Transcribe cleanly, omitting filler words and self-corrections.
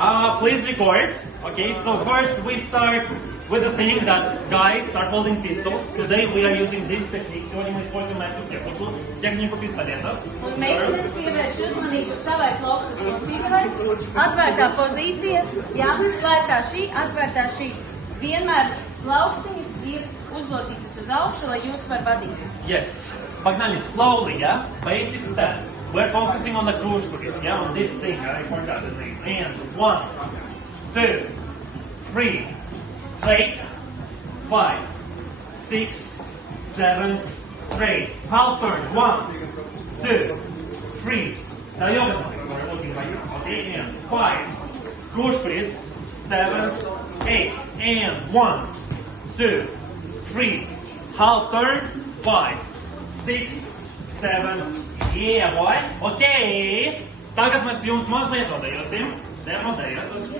Please record. Okay, so first we start with the thing that guys are holding pistols. Today we are using this technique. Сегодня мы используем эту технику пистолета. Un meitenes pievērš uzmanību savai plaukstas kustībai. Atvērtā pozīcija, jā, slēgtā šī, atvērtā šī. Vienmēr plaukstiņas ir uzlocītas uz augšu, lai jūs var vadīt. Yes. Погнали, slowly, yeah? Basic step. We're focusing on the krūškuris, yeah? On this thing, I forgot the name. And 1, 2, 3, straight, 5, 6, 7, straight. Half turn, 1, 2, 3. Now yoga, we're looking right now, okay? And 5, krūškuris, 7, 8. And 1, 2, 3. Half turn, 5, 6, 7. Yeah, boy. Okay. Tagad mēs jums mazliet nodejosim. Demodējotas.